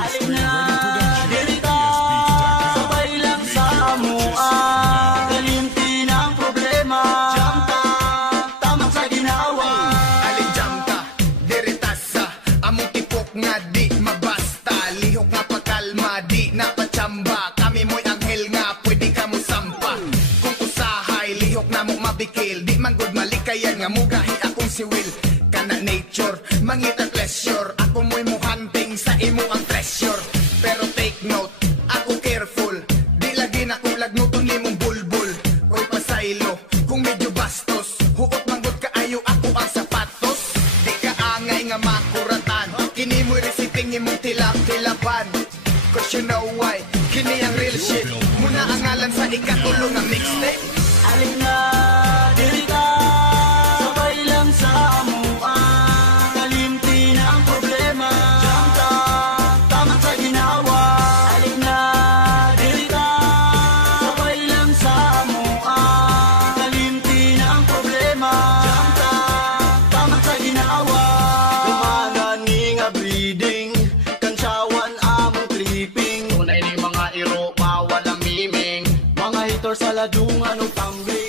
Alin na dirita, sabay lang sa amua. Kalimti ng problema, jamta, tama sa ginawa. Alin jamta, dirita sa among tipok nga di mabasta. Lihok nga pagkalma, di napachamba. Kami mo'y anghel nga, pwede ka mo sampa. Kung usahay, lihok na mo mabikil. Di man good malikayan nga mugahi akong si Will. Kana nature, mangita pleasure. Ako mo'y muhanting sa imo ang treasure. Pero take note, ako careful. Di lagi na kung lagnuton ni mong bulbul. Oy pasaylo, kung medyo bastos. Huot manggot ka ayo ako ang sapatos. Di ka angay nga makuratan. Kini mo'y resiting imong tilap-tilapan. Cause you know why, kini ang real shit. Muna ang ngalan sa ikatulong na mixtape. Alin na dirita, sabay lang sa amua. Kalimti na ang problema, jamta, tama sa ginawa. Alin na dirita, sabay lang sa amua. Kalimti na ang problema, jamta, tama sa ginawa. Gumagan ni nga breeding, kansyawan among clipping. Tunay ni mga iro, bawal ang miming. Mga hitor sa ladungan o tambling.